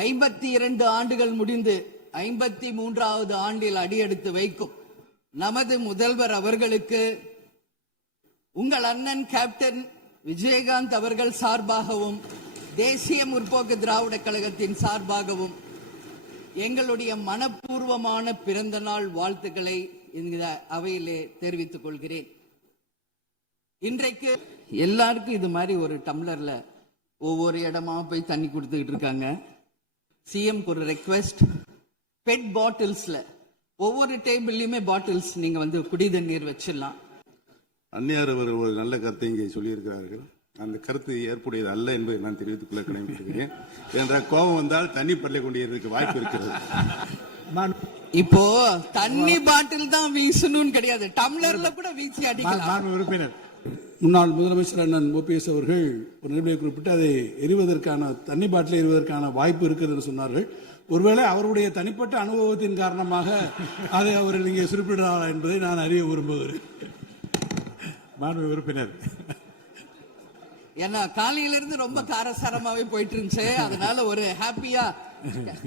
52 ஆண்டுகள் முடிந்து 53வது ஆண்டில் அடியெடுத்து வைக்கும் நமது முதல்வர் அவர்களுக்கு உங்கள் அண்ணன் கேப்டன் விஜயகாந்த் அவர்கள் சார்பாகவும் தேசிய முற்போக்கு திராவிட கழகத்தின் சார்பாகவும் எங்களுடைய மனப்பூர்வமான பிறந்த நாள் வாழ்த்துக்களை இந்த அவையிலே தெரிவித்துக் கொள்கிறேன். இன்றைக்கு எல்லாருக்கும் இது மாதிரி ஒரு டம்ளர்ல ஒவ்வொரு இடமா போய் தண்ணி கொடுத்துக்கிட்டு இருக்காங்க. சிஎம் ஒரு ரெக்வெஸ்ட், பெட் பாட்டில்ஸ்ல ஒவ்வொரு டேபிள்லயுமே பாட்டில்ஸ் நீங்க வந்து குடிதண்ணீர் வச்சிடலாம். அந்நியார் அவர் ஒரு நல்ல கருத்தை இங்கே சொல்லியிருக்கிறார்கள். அந்த கருத்து ஏற்புடையது அல்ல என்பதை நான் தெரிவித்துக் கொள்ள கடமைப்பட்டிருக்கிறேன். என்ற கோபம் வந்தால் தண்ணி பள்ளி கொண்டிருக்க வாய்ப்பு இருக்கிறது. இப்போ தண்ணி பாட்டில் தான் வீசணும்னு கிடையாது, டம்ளர்ல கூட வீசி அடிக்கலாம். உறுப்பினர் முன்னாள் முதலமைச்சர் அண்ணன் ஓபிஎஸ் அவர்கள் ஒரு நிலையை குறிப்பிட்டு அதை எரிவதற்கான தண்ணி பாட்டில் எரிவதற்கான வாய்ப்பு இருக்குது என்று சொன்னார்கள். ஒருவேளை அவருடைய தனிப்பட்ட அனுபவத்தின் காரணமாக அதை அவர் இங்கே குறிப்பிடுறாரா என்பதை நான் அறிய விரும்புகிறேன். மாண்பு உறுப்பினர், ஏன்னா காலையில இருந்து ரொம்ப காரசாரமாவே போயிட்டு இருந்துச்சு. அதனால ஒரு ஹாப்பியா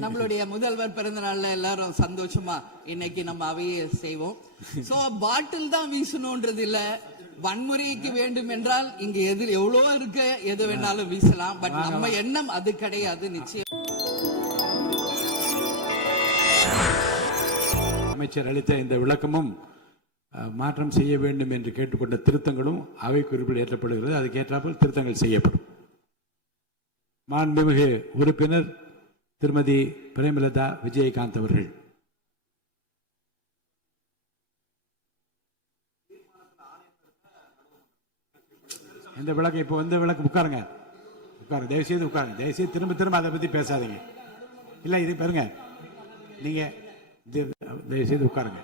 நம்மளுடைய முதல்வர் பிறந்த நாள்ல எல்லாரும் சந்தோஷமா இன்னைக்கு நம்ம அவையே செய்வோம். சோ பாட்டில் தான் வீசணும்ன்றது இல்ல, வன்முறைக்கு வேண்டும் என்றால் இங்க எதிர் எவ்வளவு இருக்கு, எது வேணாலும் வீசலாம். பட் நம்ம எண்ணம் அது கிடையாது. நிச்சயம் அமைச்சர் அளித்த இந்த விளக்கமும் மாற்றம் செய்ய வேண்டும் என்று கேட்டுக்கொண்ட திருத்தங்களும் அவை குறிப்பில் ஏற்றப்படுகிறது. அதுக்கேற்றாமல் திருத்தங்கள் செய்யப்படும். மாண்புமிகு உறுப்பினர் திருமதி பிரேமலதா விஜயகாந்த் அவர்கள். இந்த விளக்கு இப்போ வந்து விளக்கு உட்காருங்க, உட்காருங்க, தயவுசெய்து உட்காருங்க. தயவுசெய்து திரும்ப திரும்ப அதை பற்றி பேசாதீங்க. இல்லை இது பாருங்க, நீங்க தயவுசெய்து உட்காருங்க.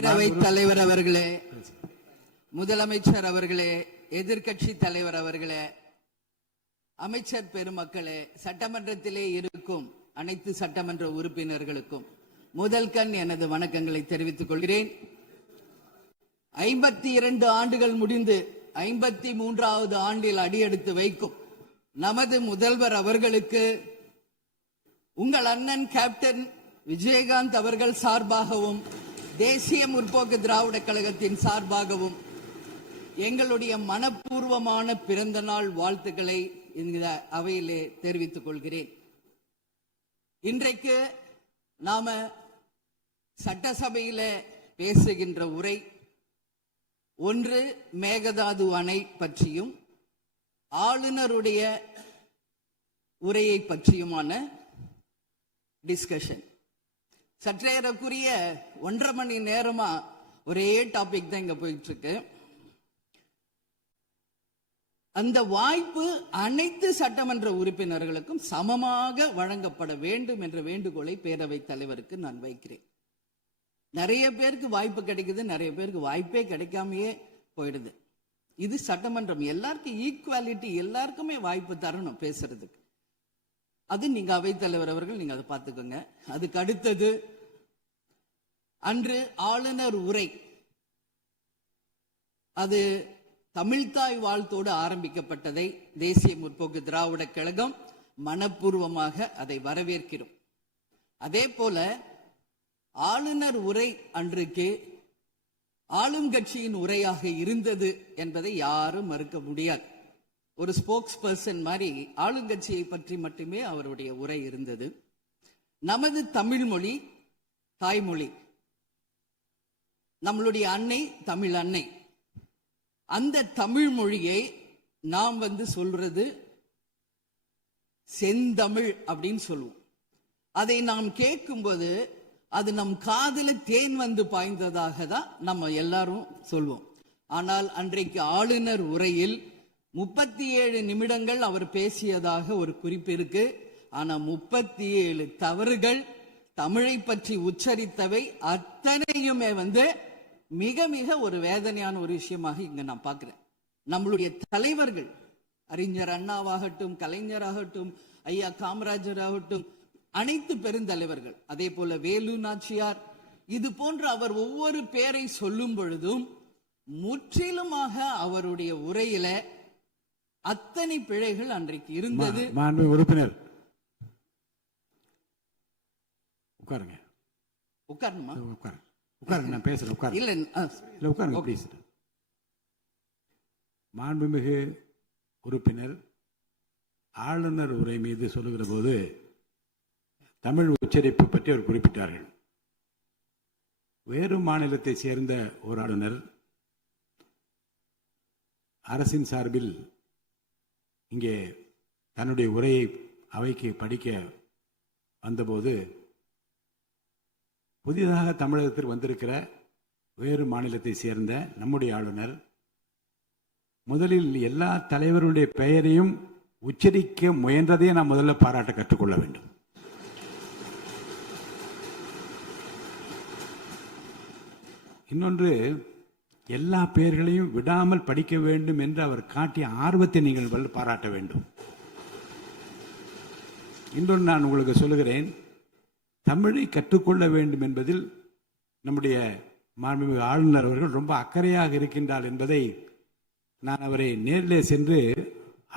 பேரவைத் தலைவர் அவர்களே, முதலமைச்சர் அவர்களே, எதிர்கட்சி தலைவர் அவர்களே, அமைச்சர் பெருமக்களே, சட்டமன்றத்திலே இருக்கும் அனைத்து சட்டமன்ற உறுப்பினர்களுக்கும் முதல் கண் எனது வணக்கங்களை தெரிவித்துக் கொள்கிறேன். 52 ஆண்டுகள் முடிந்து 53வது ஆண்டில் அடியெடுத்து வைக்கும் நமது முதல்வர் அவர்களுக்கு உங்கள் அண்ணன் கேப்டன் விஜயகாந்த் அவர்கள் சார்பாகவும் தேசிய முற்போக்கு திராவிட கழகத்தின் சார்பாகவும் எங்களுடைய மனப்பூர்வமான பிறந்த நாள் வாழ்த்துக்களை இந்த அவையிலே தெரிவித்துக் கொள்கிறேன். இன்றைக்கு நாம சட்டசபையில பேசுகின்ற உரை ஒன்று மேகதாது அணை பற்றியும் ஆளுநருடைய உரையை பற்றியுமான டிஸ்கஷன். சற்றேறக்குரிய 1.5 மணி நேரமா ஒரே டாபிக் தான் இங்க போயிட்டு இருக்கு. அந்த வாய்ப்பு அனைத்து சட்டமன்ற உறுப்பினர்களுக்கும் சமமாக வழங்கப்பட வேண்டும் என்ற வேண்டுகோளை பேரவைத் தலைவருக்கு நான் வைக்கிறேன். நிறைய பேருக்கு வாய்ப்பு கிடைக்குது, நிறைய பேருக்கு வாய்ப்பே கிடைக்காமையே போயிடுது. இது சட்டமன்றம், எல்லாருக்கும் ஈக்குவாலிட்டி, எல்லாருக்குமே வாய்ப்பு தரணும் பேசுறதுக்கு. அது நீங்க அவைத்தலைவர் அவர்கள் நீங்க அதை பார்த்துக்கோங்க. அதுக்கு அடுத்தது அன்று ஆளுநர் உரை, அது தமிழ்தாய் வாழ்த்தோடு ஆரம்பிக்கப்பட்டதை தேசிய முற்போக்கு திராவிட கழகம் மனப்பூர்வமாக அதை வரவேற்கிறோம். அதே போல ஆளுநர் உரை அன்றைக்கு ஆளும் கட்சியின் உரையாக இருந்தது என்பதை யாரும் மறுக்க முடியாது. ஒரு ஸ்போக்ஸ் பர்சன் மாதிரி ஆளுங்கட்சியை பற்றி மட்டுமே அவருடைய உரை இருந்தது. நமது தமிழ் மொழி தாய்மொழி, நம்மளுடைய அன்னை தமிழ் அன்னை. அந்த தமிழ் மொழியை நாம் சொல்றது செந்தமிழ் அப்படின்னு சொல்லுவோம். அதை நாம் கேட்கும்போது அது நம் காதுல தேன் பாய்ந்ததாக தான் நம்ம எல்லாரும் சொல்வோம். ஆனால் அன்றைக்கு ஆளுநர் உரையில் 37 நிமிடங்கள் அவர் பேசியதாக ஒரு குறிப்பு இருக்கு. ஆனா 37 தவறுகள், தமிழை பற்றி உச்சரித்தவை அத்தனையுமே மிக மிக ஒரு வேதனையான ஒரு விஷயமாக இங்க நான் பார்க்கிறேன். நம்மளுடைய தலைவர்கள் அறிஞர் அண்ணாவாகட்டும், கலைஞராகட்டும், ஐயா காமராஜர் ஆகட்டும், அனைத்து பெருந்தலைவர்கள், அதே போல வேலு நாச்சியார், இது போன்ற அவர் ஒவ்வொரு பேரை சொல்லும் பொழுதும் முற்றிலுமாக அவருடைய உரையில அத்தனை பிழைகள் அன்றைக்கு இருந்தது. மாண்பு உறுப்பினர் உட்காருங்க. உட்காரணுமா? உட்காருங்க, நான் பேசுறேன். உட்காருங்க. இல்ல உட்காருங்க ப்ளீஸ். மாண்புமிகு உறுப்பினர் ஆளுநர் உரை மீது சொல்லுகிற போது தமிழ் உச்சரிப்பு பற்றி அவர் குறிப்பிட்டார்கள். வேறு மாநிலத்தை சேர்ந்த ஒரு ஆளுநர் அரசின் சார்பில் இங்கே தன்னுடைய உரையை அவைக்கு படிக்க வந்தபோது புதிதாக தமிழகத்தில் வந்திருக்கிற வேறு மாநிலத்தை சேர்ந்த நம்முடைய ஆளுநர் முதலில் எல்லா தலைவருடைய பெயரையும் உச்சரிக்க முயன்றதை நாம் முதல்ல பாராட்ட கற்றுக்கொள்ள வேண்டும். இன்னொன்று, எல்லா பெயர்களையும் விடாமல் படிக்க வேண்டும் என்று அவர் காட்டிய ஆர்வத்தை நீங்கள் பாராட்ட வேண்டும். இன்னொன்று நான் உங்களுக்கு சொல்லுகிறேன், தமிழை கற்றுக்கொள்ள வேண்டும் என்பதில் நம்முடைய மாண்புமிகு ஆளுநர் அவர்கள் ரொம்ப அக்கறையாக இருக்கின்றார் என்பதை நான் அவரை நேரிலே சென்று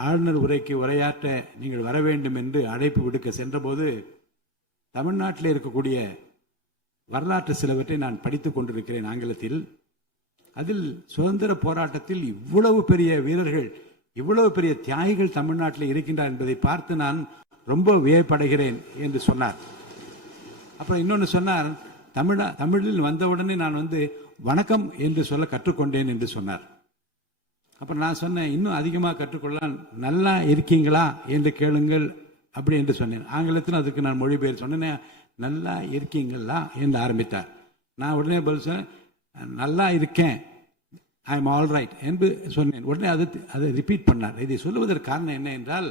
ஆளுநர் உரைக்கு உரையாற்ற நீங்கள் வர வேண்டும் என்று அழைப்பு விடுக்க சென்றபோது தமிழ்நாட்டில் இருக்கக்கூடிய வரலாற்று சிலவற்றை நான் படித்துக் கொண்டிருக்கிறேன் ஆங்கிலத்தில். அதில் சுதந்திர போராட்டத்தில் இவ்வளவு பெரிய வீரர்கள், இவ்வளவு பெரிய தியாகிகள் தமிழ்நாட்டில் இருக்கின்றார் என்பதை பார்த்து நான் ரொம்ப வியப்படைகிறேன் என்று சொன்னார். அப்புறம் இன்னொன்று சொன்னார், தமிழில் வந்தவுடனே நான் வணக்கம் என்று சொல்ல கற்றுக்கொண்டேன் என்று சொன்னார். அப்புறம் நான் சொன்னேன், இன்னும் அதிகமாக கற்றுக்கொள்ளலாம், நல்லா இருக்கீங்களா என்று கேளுங்கள் அப்படி என்று சொன்னேன். ஆங்கிலத்தில் அதுக்கு நான் மொழிபெயர் சொன்னேன், நல்லா இருக்கீங்களா என்று ஆரம்பித்தார். நான் உடனே பதில் சொன்னேன், நல்லா இருக்கேன், ஐ எம் ஆல் ரைட் என்று சொன்னேன். உடனே அதை ரிப்பீட் பண்ணார். இதை சொல்லுவதற்கு காரணம் என்ன என்றால்,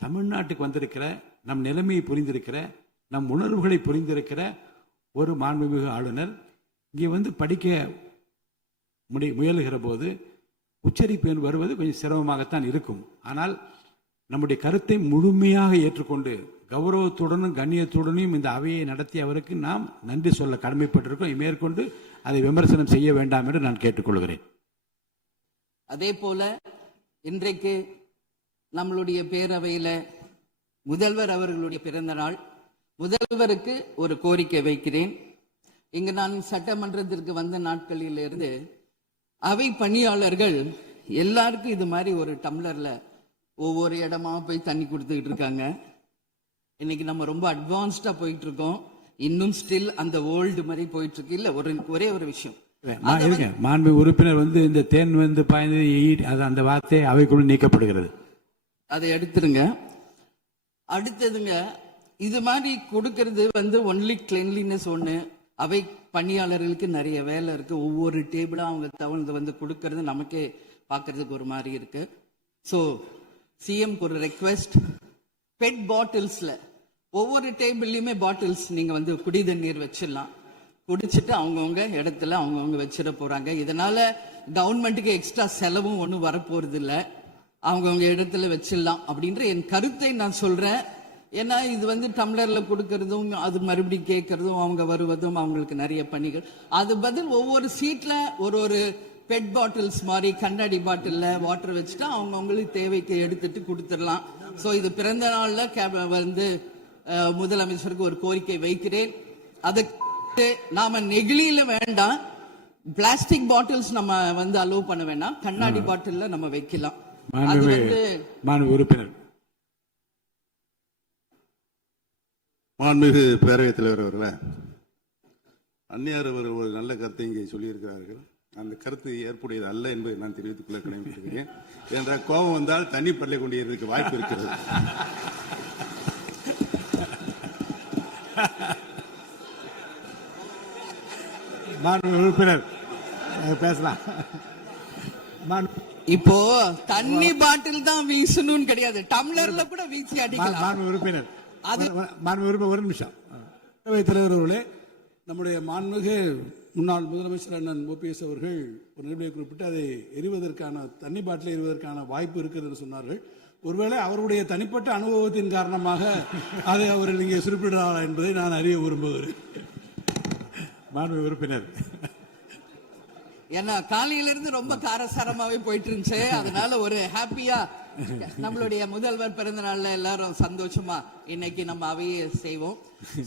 தமிழ்நாட்டுக்கு வந்திருக்கிற, நம் நிலைமையை புரிந்திருக்கிற, நம் உணர்வுகளை புரிந்திருக்கிற ஒரு மாண்புமிகு ஆளுநர் இங்கே படிக்க முயலுகிற போது உச்சரிப்பு வருவது கொஞ்சம் சிரமமாகத்தான் இருக்கும். ஆனால் நம்முடைய கருத்தை முழுமையாக ஏற்றுக்கொண்டு கௌரவத்துடனும் கண்ணியத்துடனும் இந்த அவையை நடத்திய அவருக்கு நாம் நன்றி சொல்ல கடமைப்பட்டிருக்கோம். மேற்கொண்டு அதை விமர்சனம் செய்ய வேண்டாம் என்று நான் கேட்டுக்கொள்கிறேன். அதே போல இன்றைக்கு நம்மளுடைய பேரவையில முதல்வர் அவர்களுடைய பிறந்த நாள். முதல்வருக்கு ஒரு கோரிக்கை வைக்கிறேன். இங்கு நான் சட்டமன்றத்திற்கு வந்த நாட்களிலிருந்து அவை பணியாளர்கள் எல்லாருக்கும் இது மாதிரி ஒரு டம்ளர்ல ஒவ்வொரு இடமா போய் தண்ணி கொடுத்துக்கிட்டு இருக்காங்க. இன்னைக்கு நம்ம ரொம்ப அட்வான்ஸ்டா போயிட்டு இருக்கோம். இன்னும் ஸ்டில் அந்த ஓல்டு மாதிரி போயிட்டு இருக்கு. இல்ல ஒரே ஒரு விஷயம், மாண்பு உறுப்பினர் இந்த தேன் பாய்ந்து அந்த வார்த்தை அவைக்குள்ள நீக்கப்படுகிறது, அதை எடுத்துருங்க. அடுத்ததுங்க, இது மாதிரி கொடுக்கறது ஒன்லி கிளென்லினஸ் ஒண்ணு. அவை பணியாளர்களுக்கு நிறைய வேலை இருக்கு. ஒவ்வொரு டேபிளா அவங்க தவழ்ந்து கொடுக்கறது நமக்கே பார்க்கறதுக்கு ஒரு மாதிரி இருக்கு. ஸோ சிஎம்க்கு ஒரு ரெக்வெஸ்ட், பெட் பாட்டில்ஸ்ல ஒவ்வொரு டேபிள்லயுமே பாட்டில்ஸ் நீங்க குடி தண்ணீர் வச்சிடலாம். குடிச்சிட்டு அவங்கவுங்க இடத்துல அவங்கவுங்க வச்சிட போறாங்க. இதனால கவர்மெண்ட்டுக்கு எக்ஸ்ட்ரா செலவும் ஒன்றும் வரப்போறது இல்லை. அவங்கவுங்க இடத்துல வச்சிடலாம் அப்படின்ற என் கருத்தை நான் சொல்றேன். ஏன்னா இது டம்ளர்ல கொடுக்கறதும் அது மறுபடியும் கேட்கறதும் அவங்க வருவதும் அவங்களுக்கு நிறைய பணிகள். அது பதில் ஒவ்வொரு சீட்ல ஒரு பெட் பாட்டில்ஸ் மாதிரி கண்ணாடி பாட்டில்ல வாட்டர் வச்சுட்டா அவங்களுக்கு தேவைக்கு எடுத்துட்டு கொடுத்துடலாம். ஸோ இது பிறந்த நாள்ல முதலமைச்சருக்கு ஒரு கோரிக்கை வைக்கிறேன். அதுக்கு நாம நெகிழியில வேண்டாம், பிளாஸ்டிக் பாட்டில்ஸ் நம்ம அலோவ் பண்ண வேண்டாம், கண்ணாடி பாட்டில்ல நம்ம வைக்கலாம். உறுப்பினர் மாண்புமிகு பேரவைத் தலைவர் அவர்களே, அந்நியார் அவர்கள் ஒரு நல்ல கருத்தை இங்கே சொல்லியிருக்கிறார்கள். அந்த கருத்து ஏற்புடையது அல்ல என்பதை நான் தெரிவித்துக் கொள்ள கடமைப்பட்டிருக்கிறேன். என்ற கோபம் வந்தால் தண்ணி பரலை கொண்டிருக்க வாய்ப்பு இருக்கிறது. உறுப்பினர் பேசலாம். இப்போ தண்ணி பாட்டில் தான் வீசணும்னு கிடையாது, டம்ளர்ல கூட வீசி அடிக்கலாம். உறுப்பினர் ஒரு நிமிஷம். தலைவர் அவர்களே, நம்முடைய மாண்புமிகு முன்னாள் முதலமைச்சர் அண்ணன் ஓபிஎஸ் அவர்கள் ஒரு நிகழ்வை குறிப்பிட்டு அதை எரிவதற்கான தண்ணி பாட்டிலை எரிவதற்கான வாய்ப்பு இருக்கிறது என்று சொன்னார்கள். ஒருவேளை அவருடைய தனிப்பட்ட அனுபவத்தின் காரணமாக அதை அவர் இங்கே குறிப்பிடுறாரா என்பதை நான் அறிய விரும்புகிறேன். மாண்பு உறுப்பினர். ஏன்னா காலையிலிருந்து ரொம்ப காரசாரமாவே போயிட்டு இருந்துச்சு. அதனால ஒரு ஹாப்பியா நம்மளுடைய முதல்வர் பிறந்த நாள்ல எல்லாரும் சந்தோஷமா இன்னைக்கு நம்ம அவையை செய்வோம்.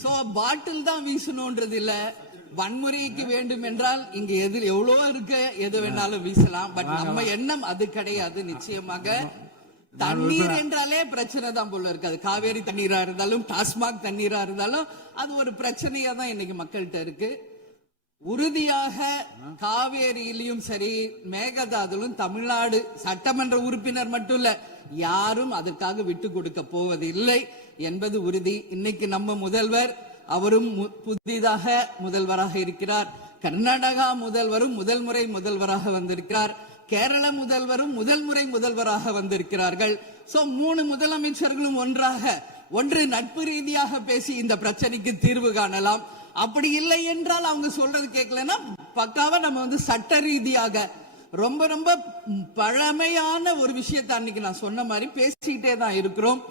சோ பாட்டில் தான் வீசணும்ன்றது இல்ல, வன்முறைக்கு வேண்டும் என்றால் இங்க எதிர் எவ்வளவோ இருக்கு, எது வேணாலும் வீசலாம். பட் நம்ம எண்ணம் அது கிடையாது. நிச்சயமாக தண்ணீர் என்றாலே பிரச்சனை தான் போல இருக்கு. அது காவேரி தண்ணீரா இருந்தாலும் டாஸ்மாக் தண்ணீரா இருந்தாலும் அது ஒரு பிரச்சனையா தான் இன்னைக்கு மக்கள்கிட்ட இருக்கு. உறுதியாக காவேரியிலும் சரி மேகதாதுலும் தமிழ்நாடு சட்டமன்ற உறுப்பினர் மட்டும் இல்ல, யாரும் அதற்காக விட்டு கொடுக்க போவதில்லை என்பது உறுதி. இன்னைக்கு நம்ம முதல்வர் அவரும் புதிதாக முதல்வராக இருக்கிறார். கர்நாடகா முதல்வரும் முதல் முறை முதல்வராக வந்திருக்கிறார். கேரள முதல்வரும் முதல் முறை முதல்வராக வந்திருக்கிறார்கள். சோ 3 முதலமைச்சர்களும் ஒன்று நட்பு ரீதியாக பேசி இந்த பிரச்சனைக்கு தீர்வு காணலாம். அப்படி இல்லை என்றால் அவங்க சொல்றது கேட்கலன்னா பக்காவா நம்ம சட்ட ரீதியாக ரொம்ப ரொம்ப பழமையான ஒரு விஷயத்தை அன்னைக்கு நான் சொன்ன மாதிரி பேசிக்கிட்டே தான் இருக்கிறோம்.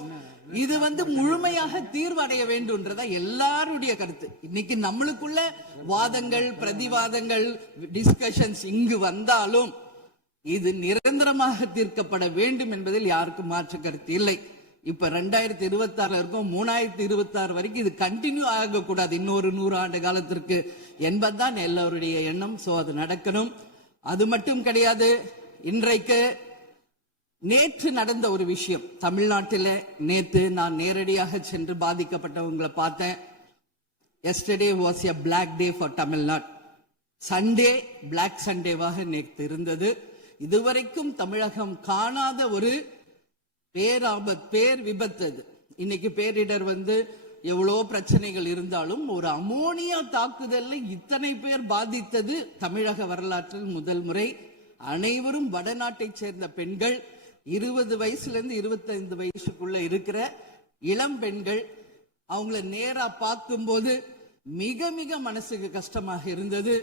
இது முழுமையாக தீர்வடைய வேண்டும்ன்றதா எல்லாருடைய கருத்து. இன்னைக்கு நம்மளுக்குள்ள வாதங்கள் பிரதிவாதங்கள் டிஸ்கஷன்ஸ் இங்கு வந்தாலும் இது நிரந்தரமாக தீர்க்கப்பட வேண்டும் என்பதில் யாருக்கும் மாற்று கருத்து இல்லை. இப்ப 2026 இருக்கும், 2026 வரைக்கும் இது கண்டினியூ ஆகக்கூடாது, இன்னொரு 100 ஆண்டு காலத்திற்கு என்பதுதான் எல்லோருடைய எண்ணம். சோ அது நடக்கணும். அது மட்டும் கிடையாது, இன்றைக்கு நேற்று நடந்த ஒரு விஷயம் தமிழ்நாட்டில். நேற்று நான் நேரடியாக சென்று பாதிக்கப்பட்டவங்களை பார்த்தேன். yesterday was a black day for Tamil Nadu. Sunday black சண்டேவாக நேற்று இருந்தது. இதுவரைக்கும் தமிழகம் காணாத ஒரு பேர் விபத்து. இன்னைக்கு பேரிடர் எவ்வளோ பிரச்சனைகள் இருந்தாலும் ஒரு அமோனியா தாக்குதல்ல இத்தனை பேர் பாதித்தது தமிழக வரலாற்றில் முதல் முறை. அனைவரும் வடநாட்டை சேர்ந்த பெண்கள், 20 வயசுல இருந்து 25 வயசுக்குள்ள இருக்கிற இளம் பெண்கள். அவங்கள நேரா பார்க்கும்போது மிக மிக மனசுக்கு கஷ்டமாக இருந்தது.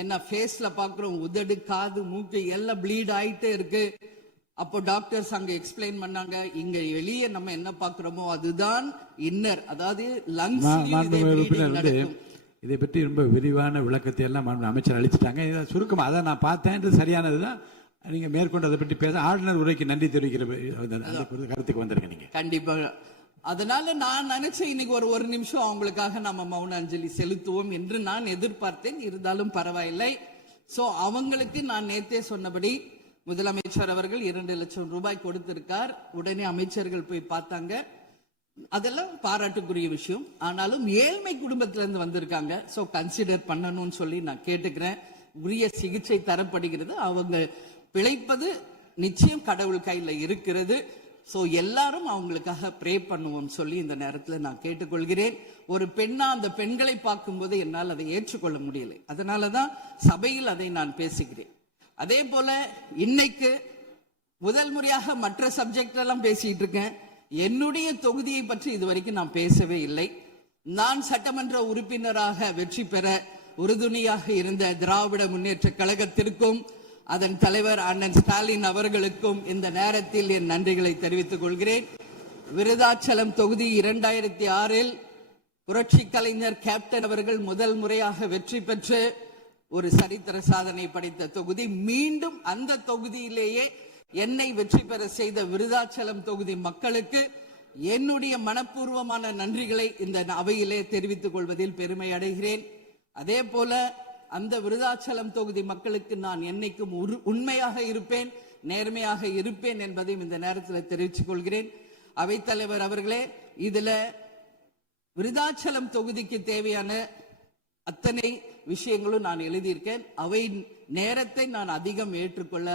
என்ன ஃபேஸ்ல பாக்குறோம், உதடு காது மூக்கு எல்லாம் ப்ளீட் ஆயிட்டே இருக்கு. அப்போ டாக்டர்ஸ் அங்க எக்ஸ்பிளைன் பண்ணாங்க, இங்க வெளியே நம்ம என்ன பாக்குறோமோ அதுதான் இன்னர், அதாவது லங்ஸ். இதை பற்றி ரொம்ப விரிவான விளக்கத்தை எல்லாம் அமைச்சர் அளிச்சுட்டாங்க. இதை சுருக்கமா அதை நான் பார்த்தேன், சரியானதுதான். நீங்க மேற்கொண்டு அதை பற்றி பேச ஆளுநர் உரைக்கு நன்றி தெரிவிக்கிற கருத்துக்கு வந்திருக்க நீங்க. கண்டிப்பா. அதனால நான் நினைச்சேன் இன்னைக்கு ஒரு நிமிஷம் அவங்களுக்காக நம்ம மௌன அஞ்சலி செலுத்துவோம் என்று நான் எதிர்பார்த்தேன். இருந்தாலும் பரவாயில்லை. சோ அவங்களுக்கு நான் நேத்தே சொன்னபடி முதலமைச்சர் அவர்கள் 2 லட்சம் ரூபாய் கொடுத்திருக்கார். உடனே அமைச்சர்கள் போய் பார்த்தாங்க. அதெல்லாம் பாராட்டுக்குரிய விஷயம். ஆனாலும் ஏழ்மை குடும்பத்திலிருந்து வந்திருக்காங்க. சோ கன்சிடர் பண்ணணும்னு சொல்லி நான் கேட்டுக்கிறேன். உரிய சிகிச்சை தரப்படுகிறது. அவங்க பிழைப்பது நிச்சயம் கடவுள் கையில இருக்கிறது. சோ எல்லாரும் அவங்களுக்காக ப்ரே பண்ணுவோம் சொல்லி இந்த நேரத்தில் நான் கேட்டுக்கொள்கிறேன். ஒரு பெண்ணா அந்த பெண்களை பார்க்கும்போது என்னால் அதை ஏற்றுக்கொள்ள முடியலை. அதனாலதான் சபையில் அதை நான் பேசுகிறேன். அதே போல இன்னைக்கு முதல் முறையாக மற்ற சப்ஜெக்ட் எல்லாம் பேசிட்டு இருக்கேன். என்னுடைய தொகுதியை பற்றி இதுவரைக்கும் நான் பேசவே இல்லை. நான் சட்டமன்ற உறுப்பினராக வெற்றி பெற உறுதுணையாக இருந்த திராவிட முன்னேற்ற கழகத்திற்கும் அதன் தலைவர் அண்ணன் ஸ்டாலின் அவர்களுக்கும் இந்த நேரத்தில் என் நன்றிகளை தெரிவித்துக் கொள்கிறேன். விருதாச்சலம் தொகுதி 2006 புரட்சி கலைஞர் கேப்டன் அவர்கள் முதல் முறையாக வெற்றி பெற்று ஒரு சரித்திர சாதனை படைத்த தொகுதி. மீண்டும் அந்த தொகுதியிலேயே என்னை வெற்றி பெற செய்த விருதாச்சலம் தொகுதி மக்களுக்கு என்னுடைய மனப்பூர்வமான நன்றிகளை இந்த அவையிலே தெரிவித்துக் கொள்வதில் பெருமை அடைகிறேன். அதே போல அந்த விருதாச்சலம் தொகுதி மக்களுக்கு நான் என்னைக்கும் உண்மையாக இருப்பேன், நேர்மையாக இருப்பேன் என்பதையும் இந்த நேரத்தில் தெரிவித்துக் கொள்கிறேன். அவைத்தலைவர் அவர்களே, இதுல விருதாச்சலம் தொகுதிக்கு தேவையான அத்தனை விஷயங்களும் நான் எழுதியிருக்கேன். அவை நேரத்தை நான் அதிகம் ஏற்றுக்கொள்ள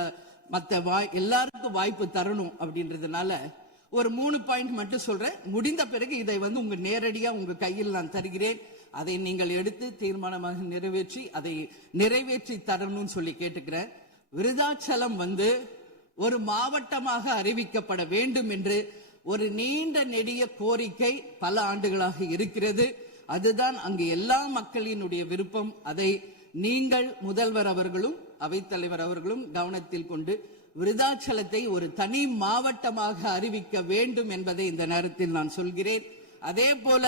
எல்லாருக்கும் வாய்ப்பு தரணும் அப்படின்றதுனால ஒரு 3 பாயிண்ட் மட்டும் சொல்றேன். முடிந்த பிறகு இதை உங்க நேரடியா உங்க கையில் நான் தருகிறேன். அதை நீங்கள் எடுத்து தீர்மானமாக நிறைவேற்றி அதை நிறைவேற்றி தரணும்னு சொல்லி கேட்டுக்கிறேன். விருதாச்சலம் ஒரு மாவட்டமாக அறிவிக்கப்பட வேண்டும் என்று ஒரு நீண்ட நெடிய கோரிக்கை பல ஆண்டுகளாக இருக்கிறது. அதுதான் அங்கு எல்லா மக்களினுடைய விருப்பம். அதை நீங்கள் முதல்வர் அவர்களும் அவைத்தலைவர் அவர்களும் கவனத்தில் கொண்டு விருதாச்சலத்தை ஒரு தனி மாவட்டமாக அறிவிக்க வேண்டும் என்பதை இந்த நேரத்தில் நான் சொல்கிறேன். அதே போல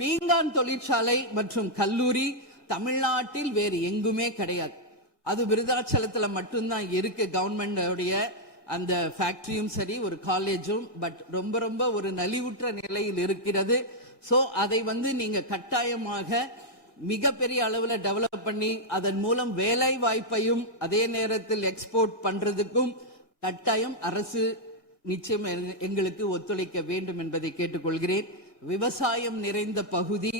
பீங்கான் தொழிற்சாலை மற்றும் கல்லூரி தமிழ்நாட்டில் வேறு எங்குமே கிடையாது. அது விருதாச்சலத்துல மட்டும்தான் இருக்கு. கவர்மெண்டோடைய அந்த ஃபேக்டரியும் சரி, ஒரு காலேஜும், பட் ரொம்ப ரொம்ப ஒரு நலிவுற்ற நிலையில் இருக்கிறது. சோ அதை நீங்க கட்டாயமாக மிகப்பெரிய அளவுல டெவலப் பண்ணி அதன் மூலம் வேலை வாய்ப்பையும் அதே நேரத்தில் எக்ஸ்போர்ட் பண்றதுக்கும் கட்டாயம் அரசு நிச்சயம் எங்களுக்கு ஒத்துழைக்க வேண்டும் என்பதை கேட்டுக்கொள்கிறேன். விவசாயம் நிறைந்த பகுதி,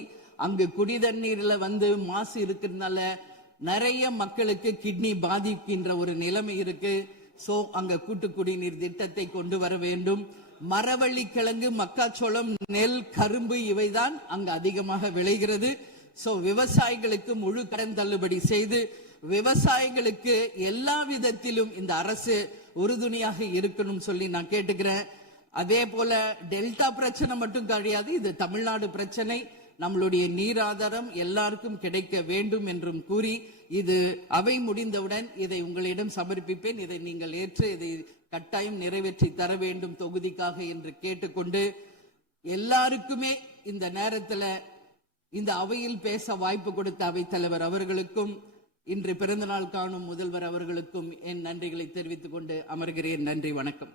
அங்கு குடிதண்ணீர்ல மாசு இருக்கிறதுனால நிறைய மக்களுக்கு கிட்னி பாதிக்கின்ற ஒரு நிலைமை இருக்கு. சோ அங்க கூட்டு குடிநீர் திட்டத்தை கொண்டு வர வேண்டும். மரவள்ளி கிழங்கு, மக்காச்சோளம், நெல், கரும்பு இவைதான் அங்கு அதிகமாக விளைகிறது. சோ விவசாயிகளுக்கு முழு கடன் தள்ளுபடி செய்து விவசாயிகளுக்கு எல்லா விதத்திலும் இந்த அரசு உறுதுணையாக இருக்கணும் சொல்லி நான் கேட்டுக்கிறேன். அதே போல டெல்டா பிரச்சனை மட்டும் கிடையாது, இது தமிழ்நாடு பிரச்சனை. நம்மளுடைய நீர் ஆதாரம் எல்லாருக்கும் கிடைக்க வேண்டும் என்றும் கூறி, இது அவை முடிந்தவுடன் இதை உங்களிடம் சமர்ப்பிப்பேன். இதை நீங்கள் ஏற்று இதை கட்டாயம் நிறைவேற்றி தர வேண்டும் தொகுதிக்காக என்று கேட்டுக்கொண்டு, எல்லாருக்குமே இந்த நேரத்துல இந்த அவையில் பேச வாய்ப்பு கொடுத்த அவைத்தலைவர் அவர்களுக்கும் இன்று பிறந்தநாள் காணும் முதல்வர் அவர்களுக்கும் என் நன்றிகளை தெரிவித்துக் கொண்டு அமர்கிறேன். நன்றி, வணக்கம்.